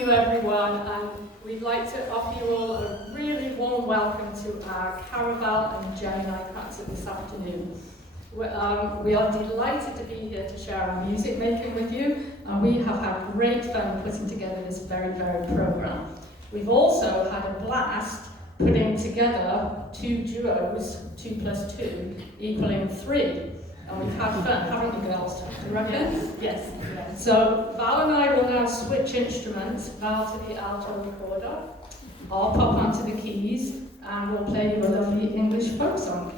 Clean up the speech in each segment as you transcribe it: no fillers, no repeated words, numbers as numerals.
you everyone, and we'd like to offer you all a really warm welcome to our Karaval and Gemini concert this afternoon. We are delighted to be here to share our music making with you, and we have had great fun putting together this very programme. We've also had a blast putting together 2 duos, 2 plus 2, equaling 3. And we've had fun, haven't we, girls? Do you reckon? Yes. So Val and I will now switch instruments, Val to the alto recorder, I'll pop onto the keys, and we'll play you a lovely English folk song.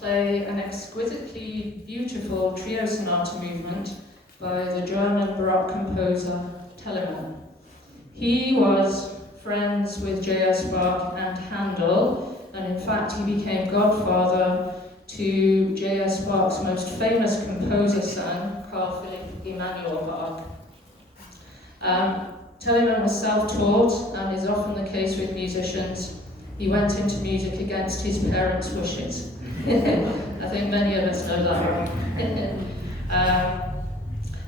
play an exquisitely beautiful trio sonata movement by the German Baroque composer Telemann. He was friends with J.S. Bach and Handel, and in fact he became godfather to J.S. Bach's most famous composer son, Carl Philipp Emanuel Bach. Telemann was self-taught, and is often the case with musicians. He went into music against his parents' wishes. I think many of us know that.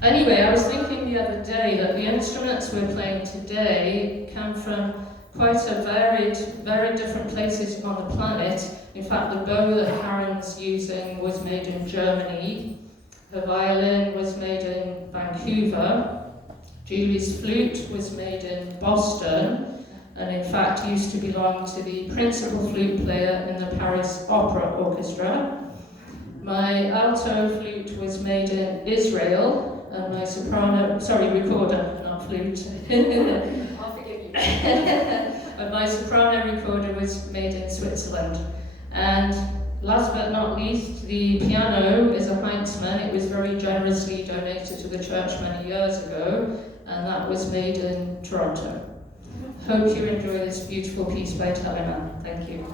Anyway, I was thinking the other day that the instruments we're playing today come from quite a very different places on the planet. In fact, the bow that Karen's using was made in Germany. Her violin was made in Vancouver. Julie's flute was made in Boston, and in fact used to belong to the principal flute player in the Paris Opera Orchestra. My alto flute was made in Israel, and my recorder, not flute. I'll forgive you. And my soprano recorder was made in Switzerland. And last but not least, the piano is a Heinzmann. It was very generously donated to the church many years ago, and that was made in Toronto. Hope you enjoy this beautiful piece by Telemann. Thank you.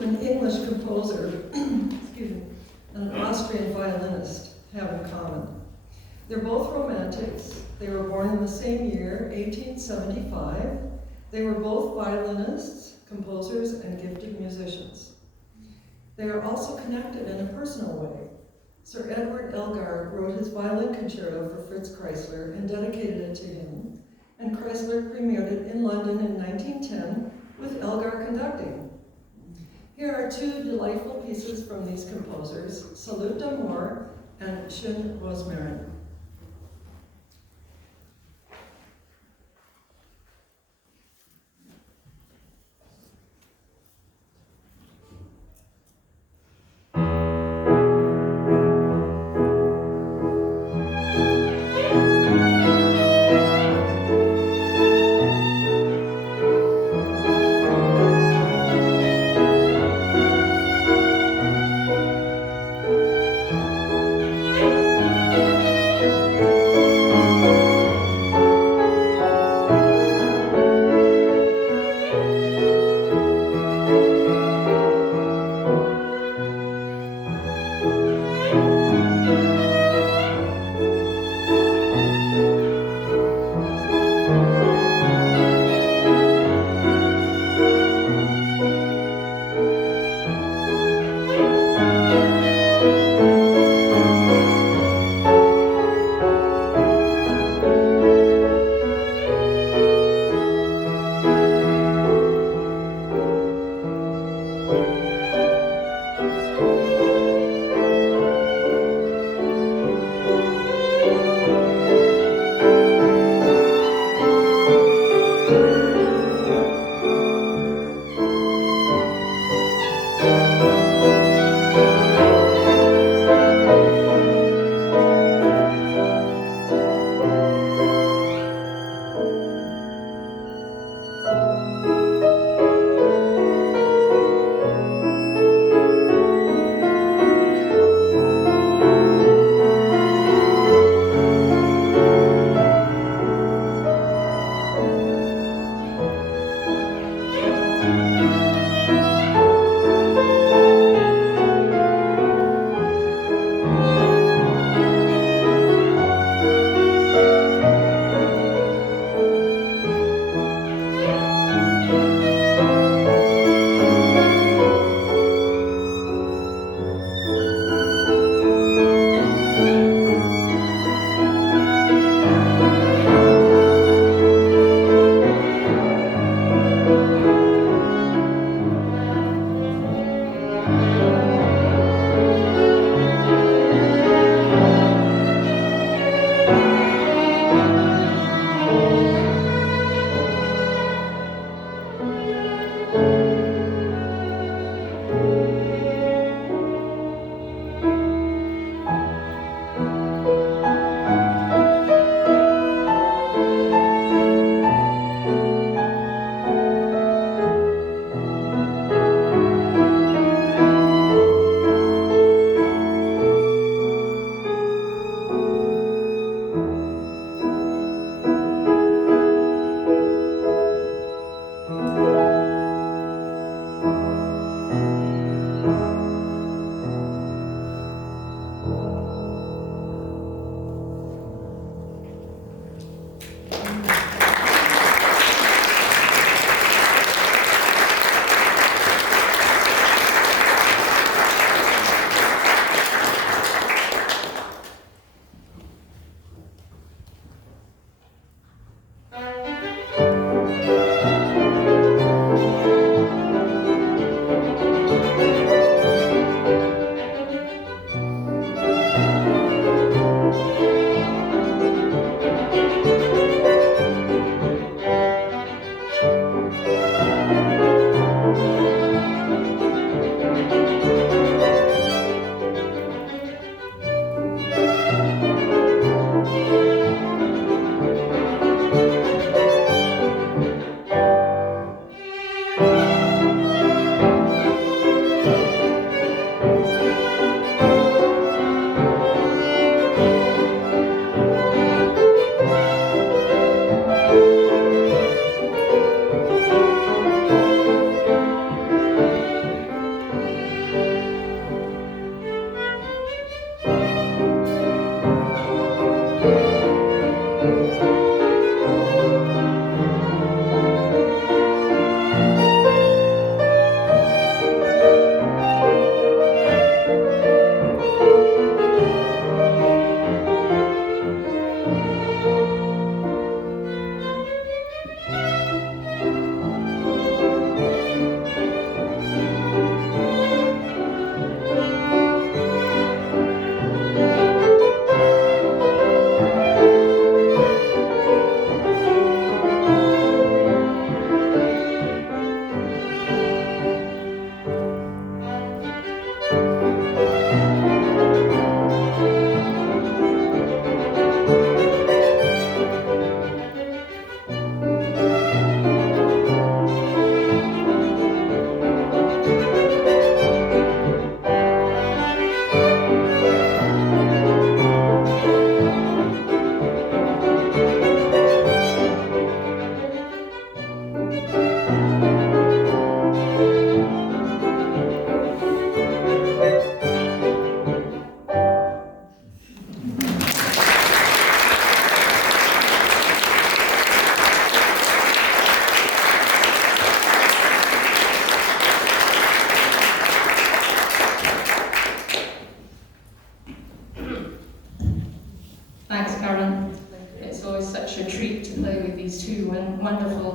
An English composer excuse me, and an Austrian violinist have in common. They're both romantics. They were born in the same year, 1875. They were both violinists, composers, and gifted musicians. They are also connected in a personal way. Sir Edward Elgar wrote his violin concerto for Fritz Kreisler and dedicated it to him, and Kreisler premiered it in London in 1910 with Elgar conducting. Here are two delightful pieces from these composers, Salute d'Amour and Schön Rosmarin.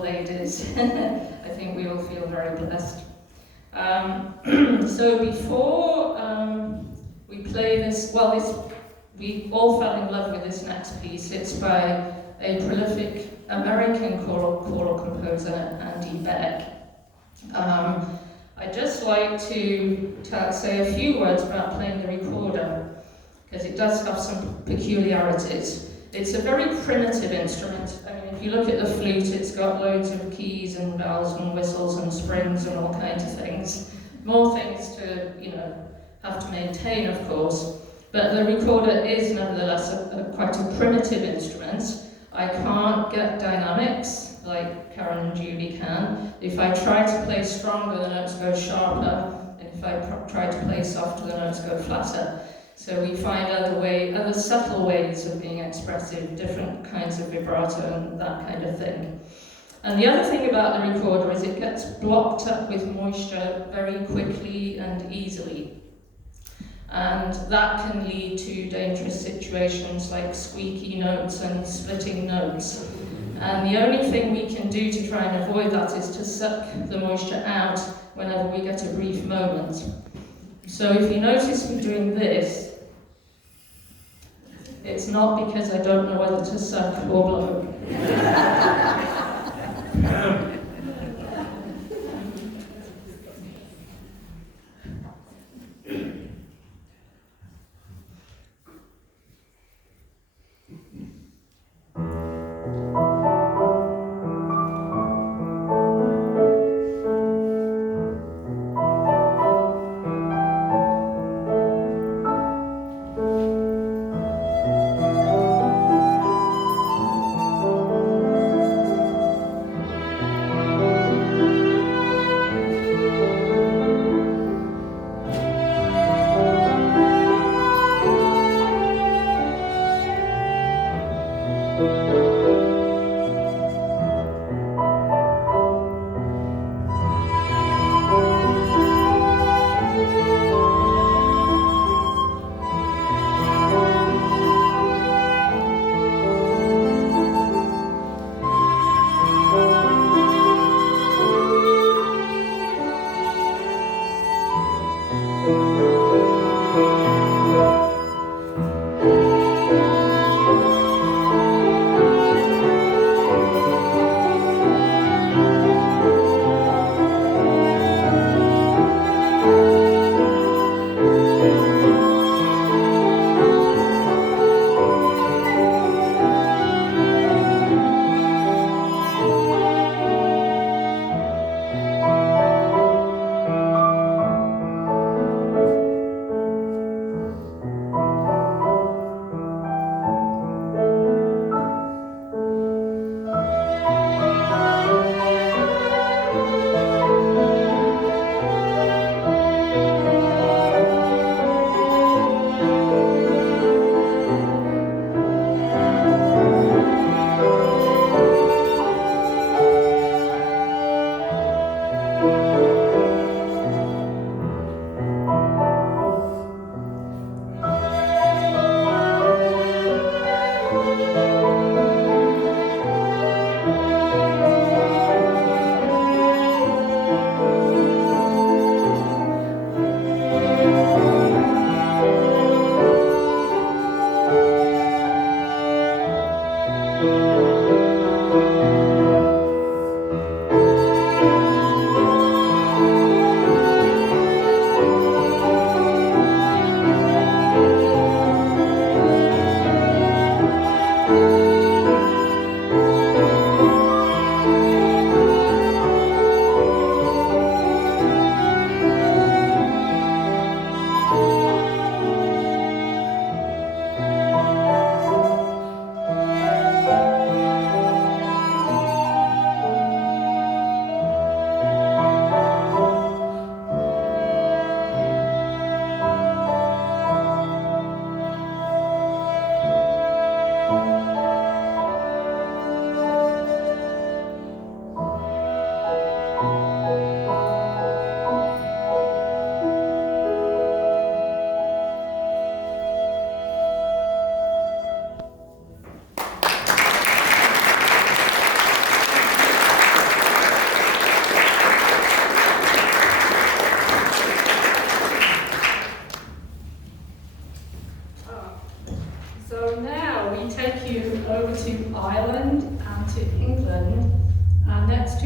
ladies. I think we all feel very blessed. So before we play this, we all fell in love with this next piece. It's by a prolific American choral composer, Andy Beck. I'd just like to say a few words about playing the recorder, because it does have some peculiarities. It's a very primitive instrument. I mean, if you look at the flute, it's got loads of keys and bells and whistles and springs and all kinds of things. More things to, have to maintain, of course. But the recorder is nevertheless quite a primitive instrument. I can't get dynamics like Karen and Julie can. If I try to play stronger, the notes go sharper, and if I try to play softer, the notes go flatter. So we find other subtle ways of being expressive, different kinds of vibrato and that kind of thing. And the other thing about the recorder is it gets blocked up with moisture very quickly and easily. And that can lead to dangerous situations like squeaky notes and splitting notes. And the only thing we can do to try and avoid that is to suck the moisture out whenever we get a brief moment. So if you notice me doing this, it's not because I don't know whether to suck or blow.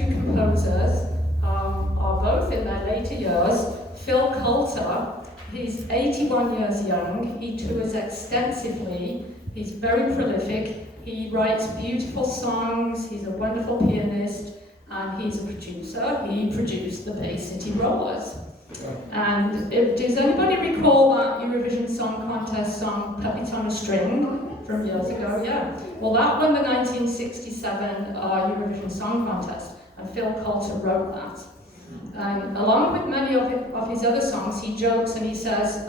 two composers are both in their later years. Phil Coulter, he's 81 years young. He tours extensively. He's very prolific. He writes beautiful songs. He's a wonderful pianist, and he's a producer. He produced the Bay City Rollers. And does anybody recall that Eurovision Song Contest song, Puppet on a String, from years ago? Yeah. Well, that won the 1967 Eurovision Song Contest, and Phil Coulter wrote that. And along with many of his other songs, he jokes and he says,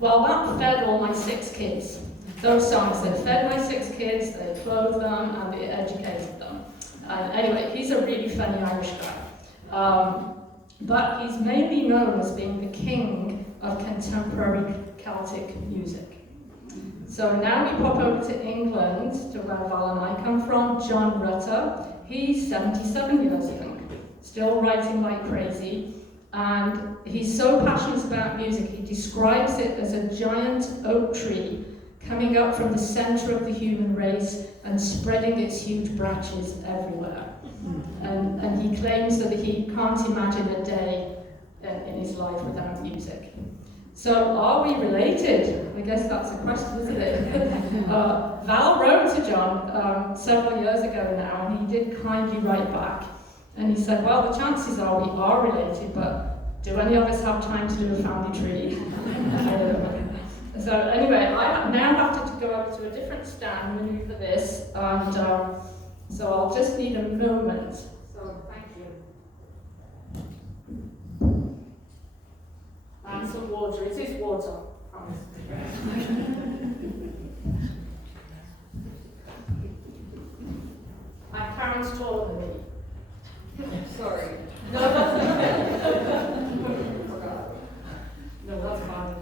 well, that fed all my 6 kids. Those songs, they fed my 6 kids, they clothed them, and they educated them. Anyway, he's a really funny Irish guy. But he's mainly known as being the king of contemporary Celtic music. So now we pop over to England, to where Val and I come from. John Rutter, he's 77 years young, still writing like crazy, and he's so passionate about music, he describes it as a giant oak tree coming up from the center of the human race and spreading its huge branches everywhere. And he claims that he can't imagine a day in his life without music. So are we related? I guess that's a question, isn't it? Val wrote to John several years ago now, and he did kindly write back. And he said, well, the chances are we are related, but do any of us have time to do a family tree? I don't know. So anyway, I now have to go over to a different stand, maneuver this, and so I'll just need a moment. So thank you. And some water. It is water, I promise. My parents taller than me. Sorry. No, that's no, that's fine.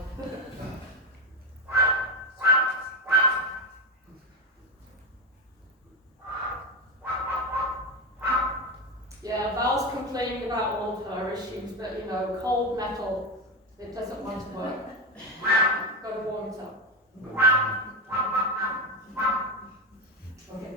Yeah, Val's complaining about all of her issues, but you know, cold metal, it doesn't want to work. Got to warm it up. Okay.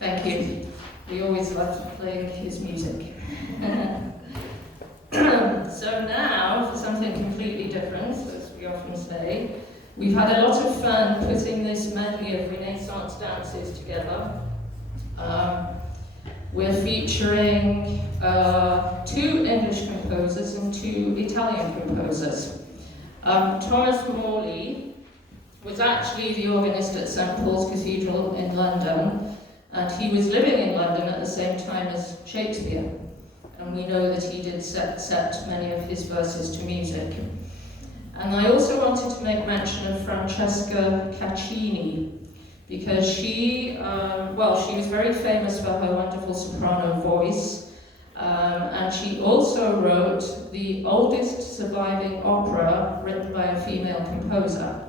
Thank you. We always loved playing his music. So now, for something completely different, as we often say, we've had a lot of fun putting this medley of Renaissance dances together. We're featuring 2 English composers and 2 Italian composers. Thomas Morley was actually the organist at St. Paul's Cathedral in London, and he was living in London at the same time as Shakespeare. And we know that he did set many of his verses to music. And I also wanted to make mention of Francesca Caccini, because she was very famous for her wonderful soprano voice, and she also wrote the oldest surviving opera written by a female composer.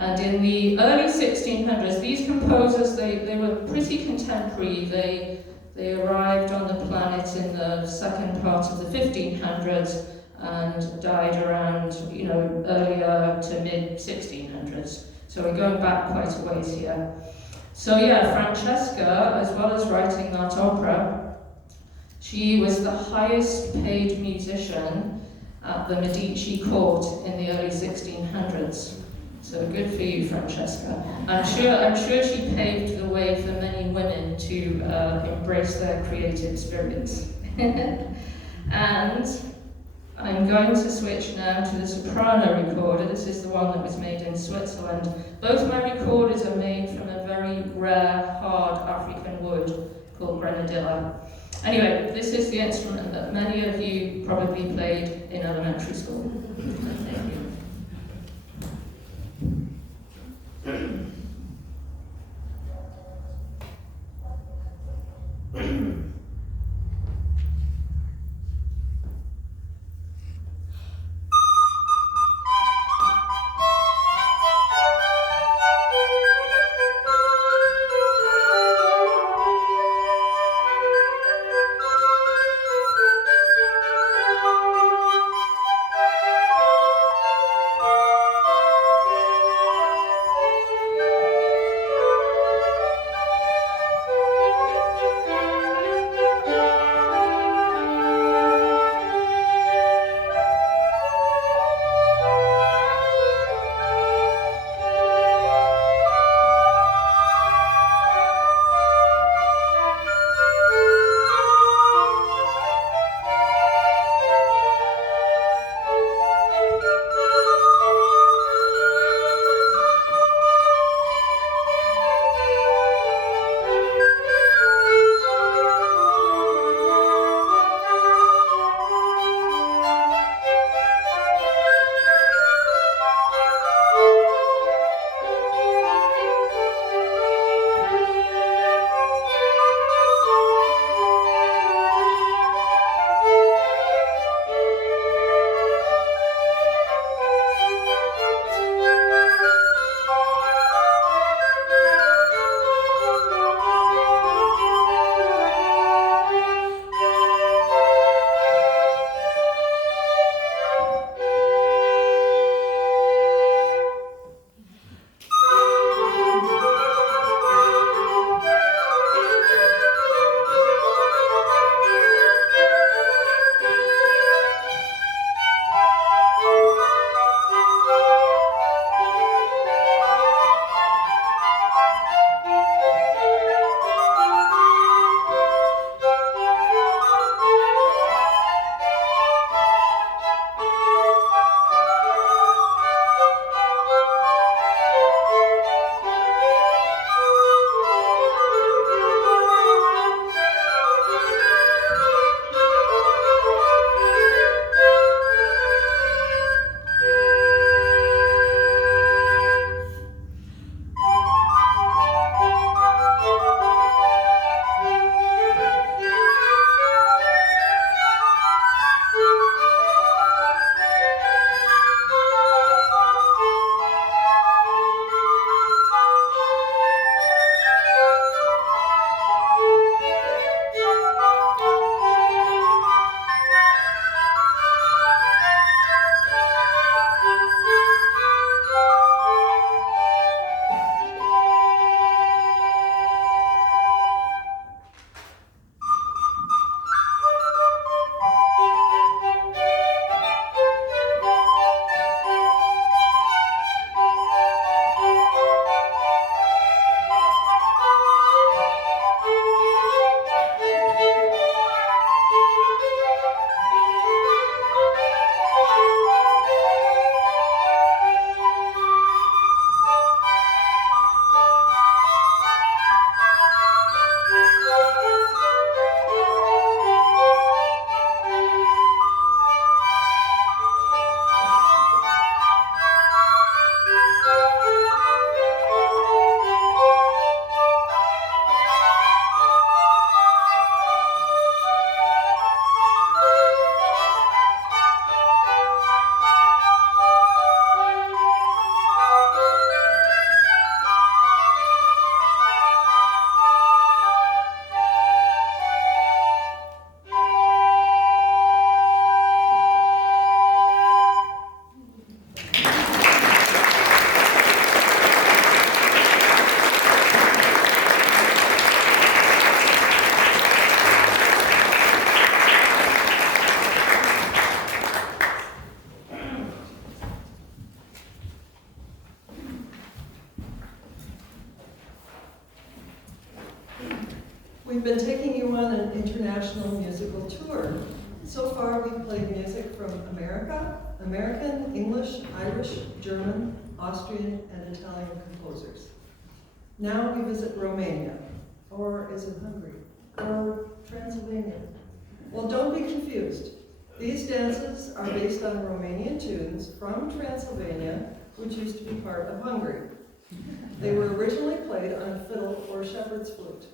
And in the early 1600s, these composers, they were pretty contemporary. They arrived on the planet in the second part of the 1500s and died around, earlier to mid-1600s. So we're going back quite a ways here. So yeah, Francesca, as well as writing that opera, she was the highest paid musician at the Medici court in the early 1600s. So good for you, Francesca. I'm sure she paved the way for many women to embrace their creative spirits. And I'm going to switch now to the soprano recorder. This is the one that was made in Switzerland. Both my recorders are made from a very rare, hard African wood called grenadilla. Anyway, this is the instrument that many of you probably played in elementary school. Thank you. taking you on an international musical tour. So far, we've played music from American, English, Irish, German, Austrian, and Italian composers. Now we visit Romania, or is it Hungary, or Transylvania? Well, don't be confused. These dances are based on Romanian tunes from Transylvania, which used to be part of Hungary. They were originally played on a fiddle or shepherd's flute.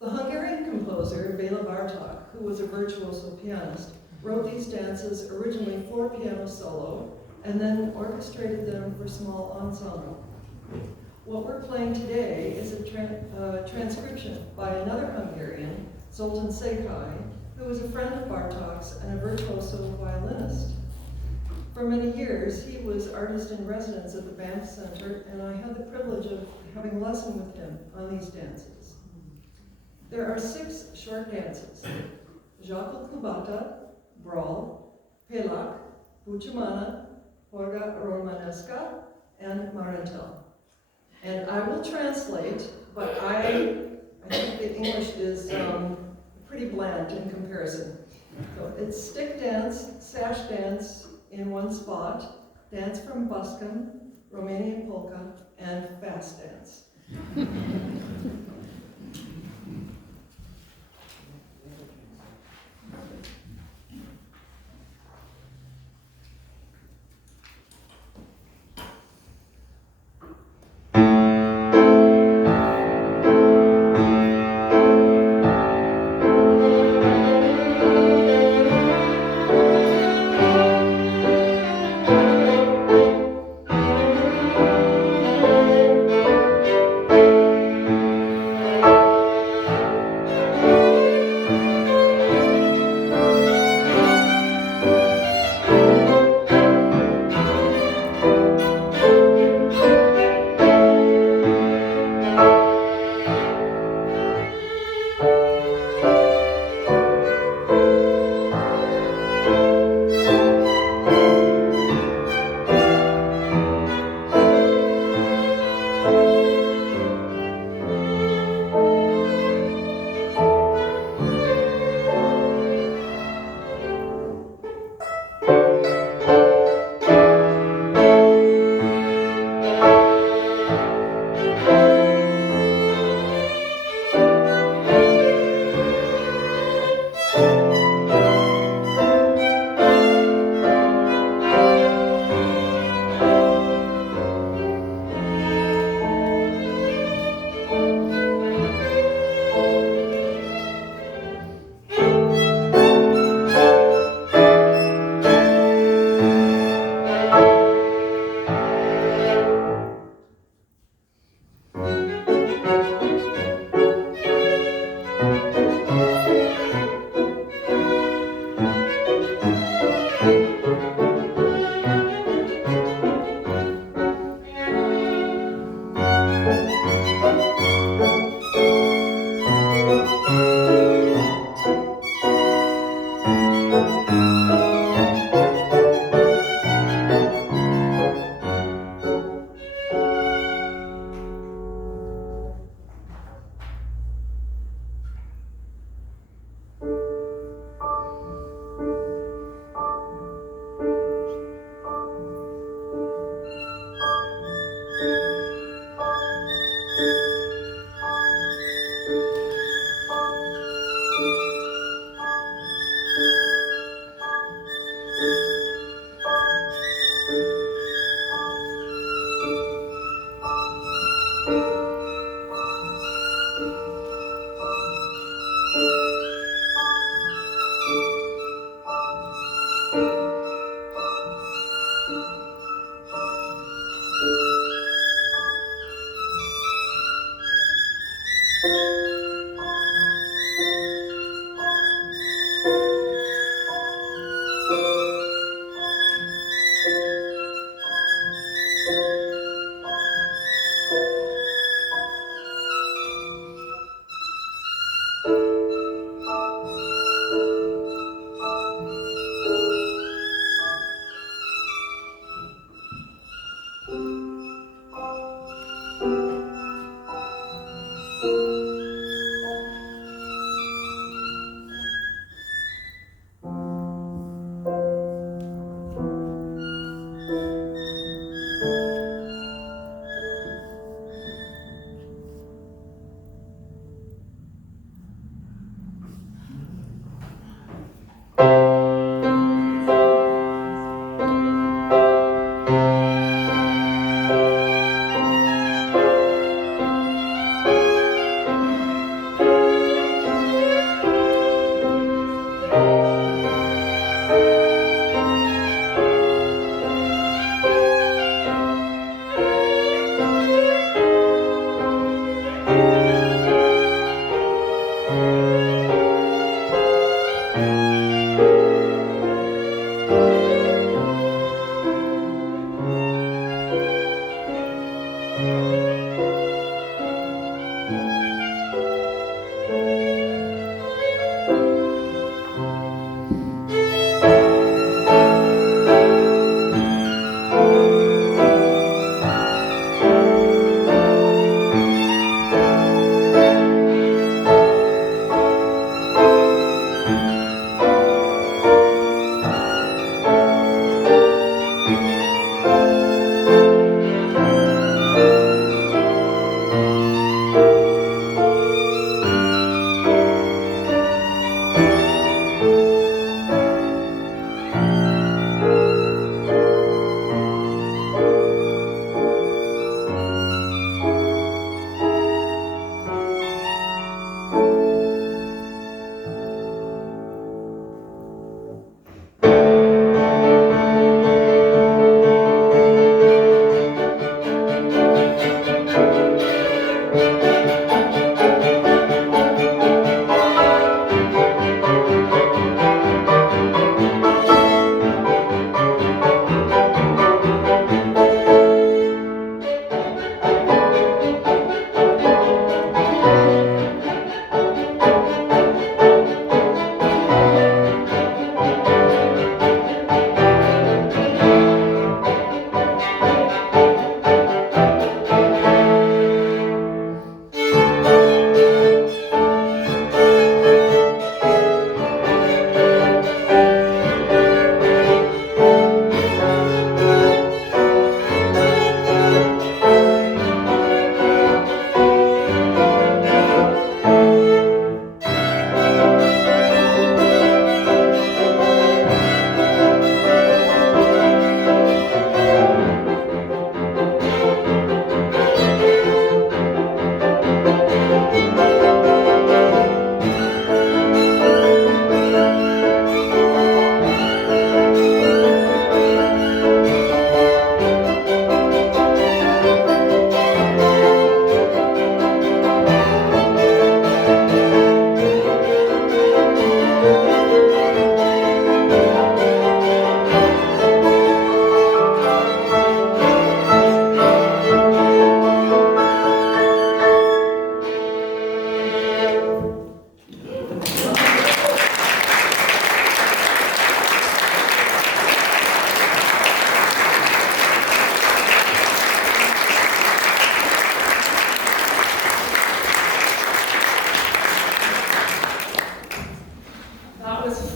The Hungarian composer Béla Bartók, who was a virtuoso pianist, wrote these dances originally for piano solo and then orchestrated them for small ensemble. What we're playing today is a transcription by another Hungarian, Zoltán Székely, who was a friend of Bartók's and a virtuoso violinist. For many years, he was artist in residence at the Banff Center, and I had the privilege of having a lesson with him on these dances. There are 6 short dances: Jacul Cubata, Brawl, Pelak, Bucimana, Horga Romanesca, and Marantel. And I will translate, but I think the English is pretty bland in comparison. So it's stick dance, sash dance in one spot, dance from buskin, Romanian polka, and fast dance.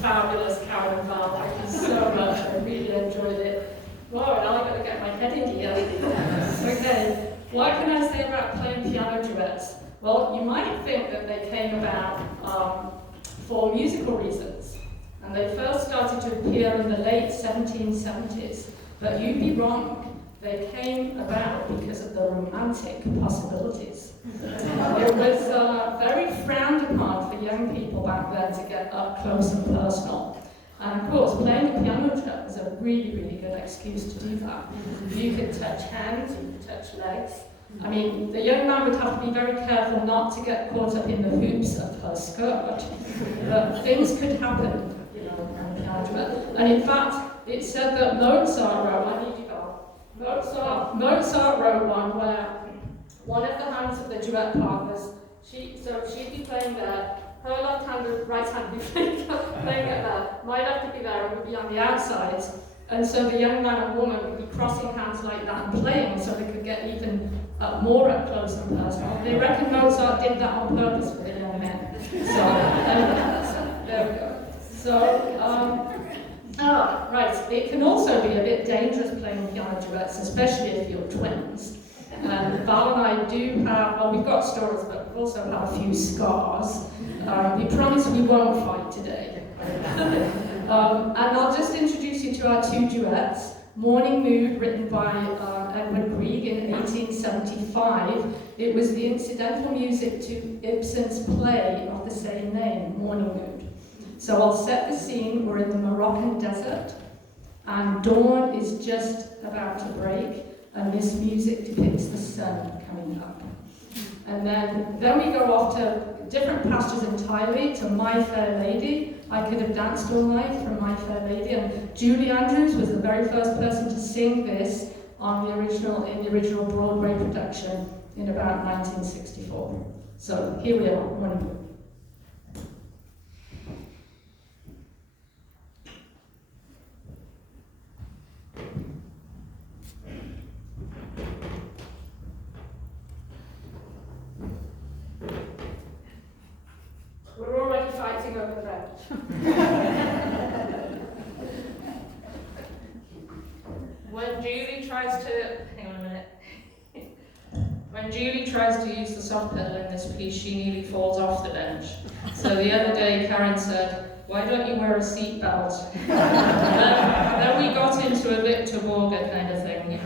fabulous Karaval. Thank you so much. I really enjoyed it. Wow, now I've got to get my head in gear. Okay, what can I say about playing piano duets? Well, you might think that they came about for musical reasons. And they first started to appear in the late 1770s. But you'd be wrong. They came about because of the romantic possibilities. It was very frowned upon for young people back then to get up close and personal. And of course, playing the piano was a really, really good excuse to do that. You could touch hands, you could touch legs. I mean, the young man would have to be very careful not to get caught up in the hoops of her skirt. But things could happen, you know, on the piano duet. And in fact, it said that Mozart wrote one where one of the hands of the duet partners, she'd be playing there, her left hand and right hand would be playing it there, my left would be there and would be on the outside, and so the young man and woman would be crossing hands like that and playing so they could get even more up close and personal. They reckon Mozart did that on purpose for the young men. So, there we go. So, right, it can also be a bit dangerous playing piano duets, especially if you're twins. And Val and I do have, well, we've got stories, but we also have a few scars. We promise we won't fight today. And I'll just introduce you to our two duets. Morning Mood, written by Edward Grieg in 1875. It was the incidental music to Ibsen's play of the same name, Morning Mood. So I'll set the scene. We're in the Moroccan desert, and dawn is just about to break, and this music depicts the sun coming up. And then we go off to different pastures entirely to My Fair Lady. I Could Have Danced All Night from My Fair Lady, and Julie Andrews was the very first person to sing this in the original Broadway production in about 1964. So here we are, morning. We're already fighting over that. When Julie tries to, hang on a minute. When Julie tries to use the soft pedal in this piece, she nearly falls off the bench. So the other day, Karen said, "Why don't you wear a seatbelt?" then we got into a Victor Borger kind of thing.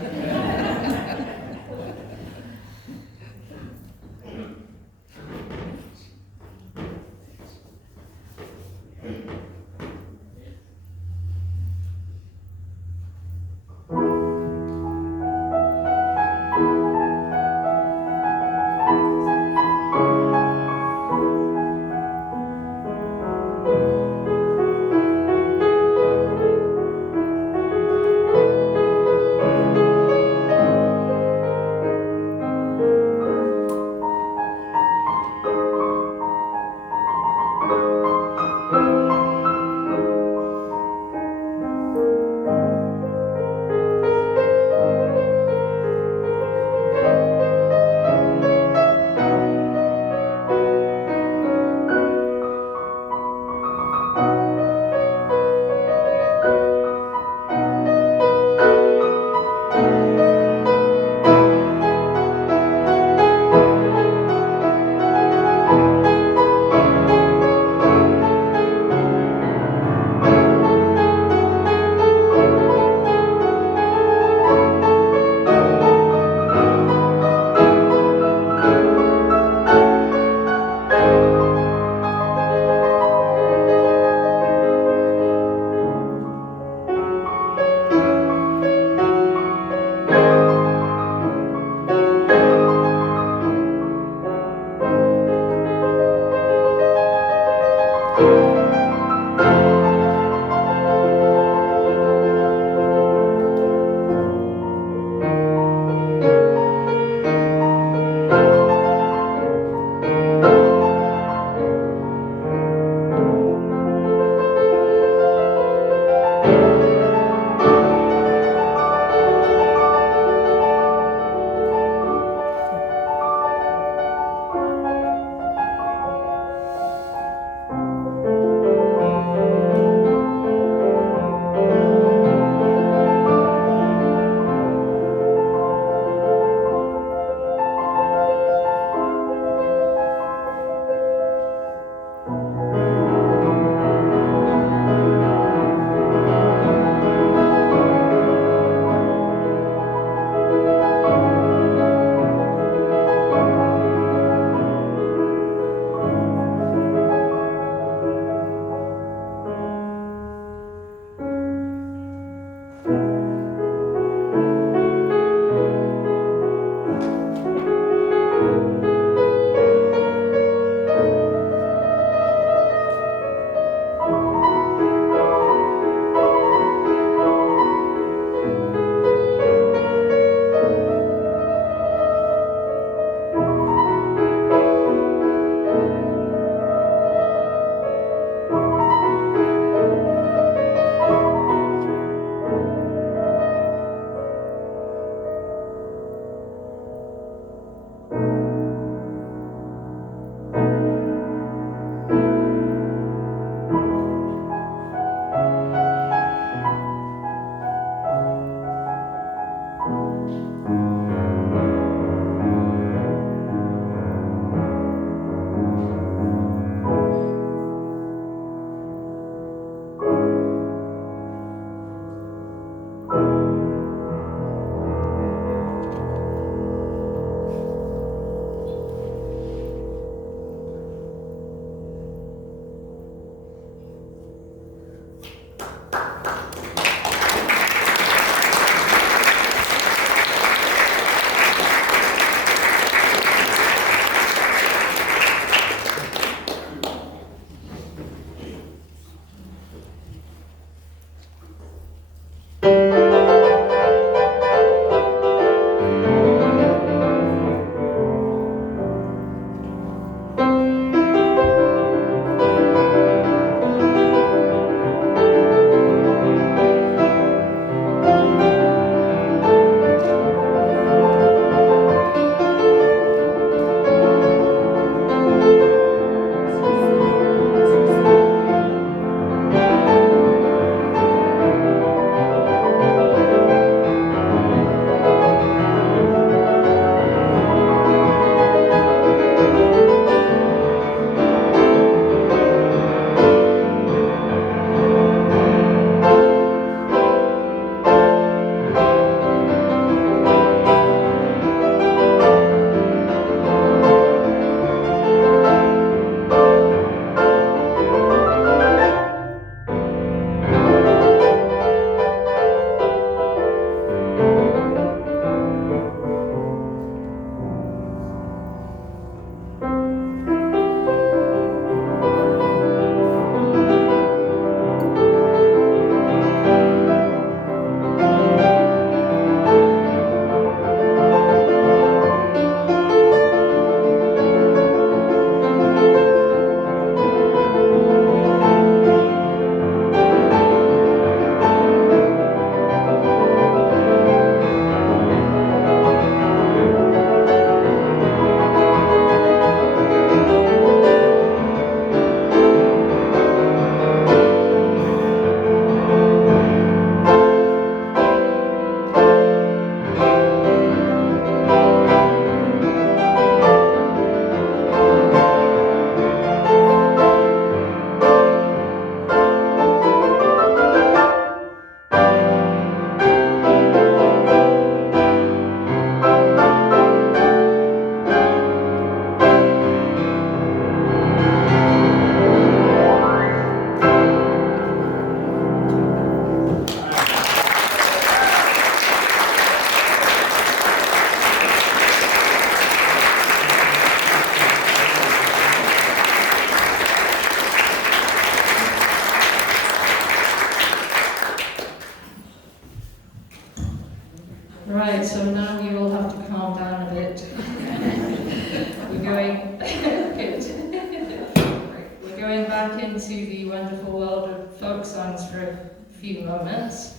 going back into the wonderful world of folk songs for a few moments.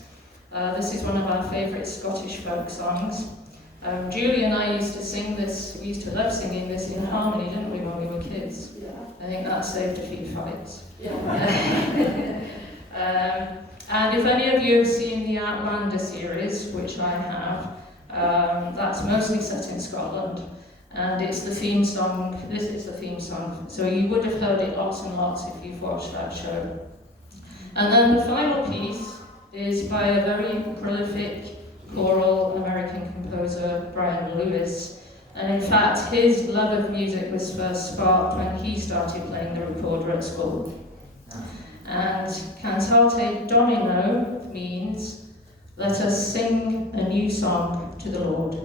This is one of our favourite Scottish folk songs. Julie and I used to sing this, we used to love singing this in harmony, didn't we, when we were kids? Yeah. I think that saved a few fights. Yeah. And if any of you have seen the Outlander series, which I have, that's mostly set in Scotland. And it's the theme song, this is the theme song, so you would have heard it lots and lots if you've watched that show. And then the final piece is by a very prolific choral American composer, Brian Lewis. And in fact, his love of music was first sparked when he started playing the recorder at school. And Cantate Domino means, let us sing a new song to the Lord.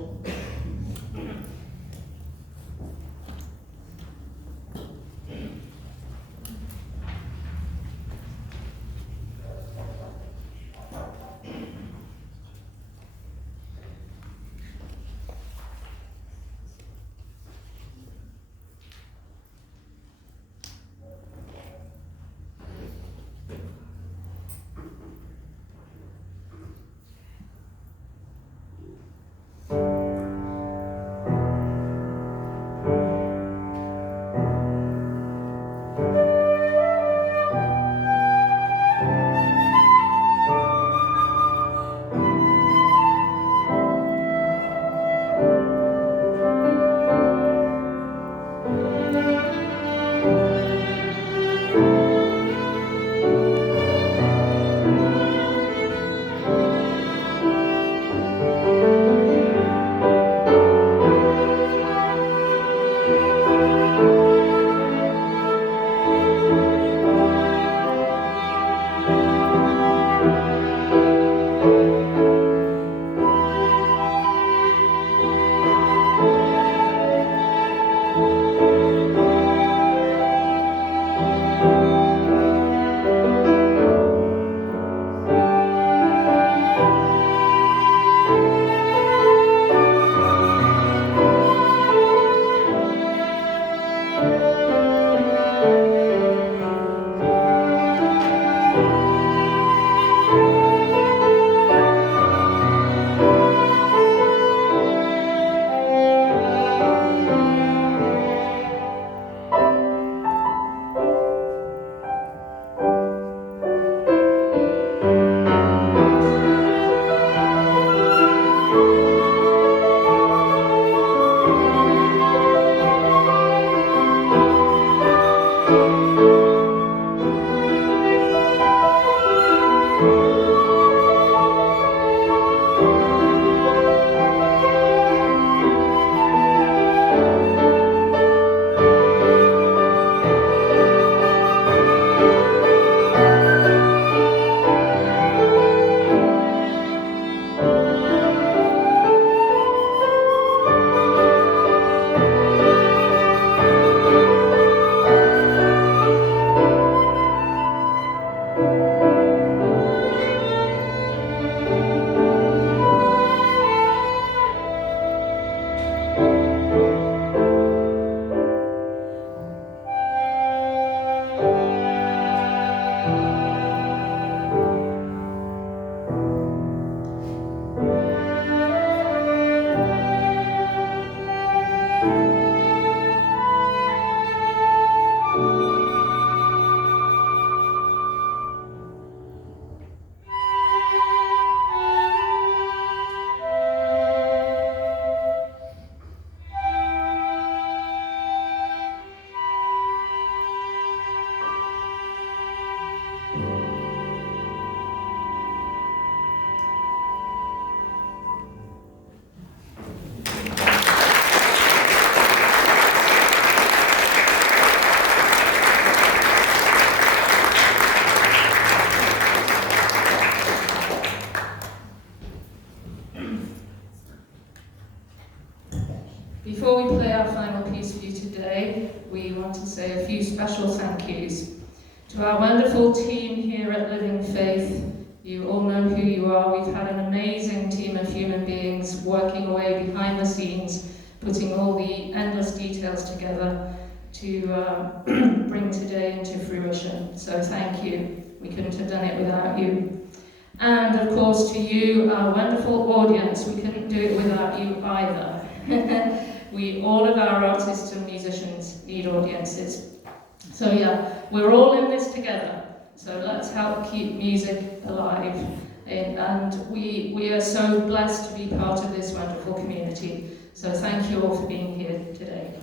Before we play our final piece for you today, we want to say a few special thank yous. To our wonderful team here at Living Faith, you all know who you are. We've had an amazing team of human beings working away behind the scenes, putting all the endless details together. bring today into fruition. So thank you. We couldn't have done it without you. And of course to you, our wonderful audience, we couldn't do it without you either. All of our artists and musicians need audiences. So yeah, we're all in this together. So let's help keep music alive. And we are so blessed to be part of this wonderful community. So thank you all for being here today.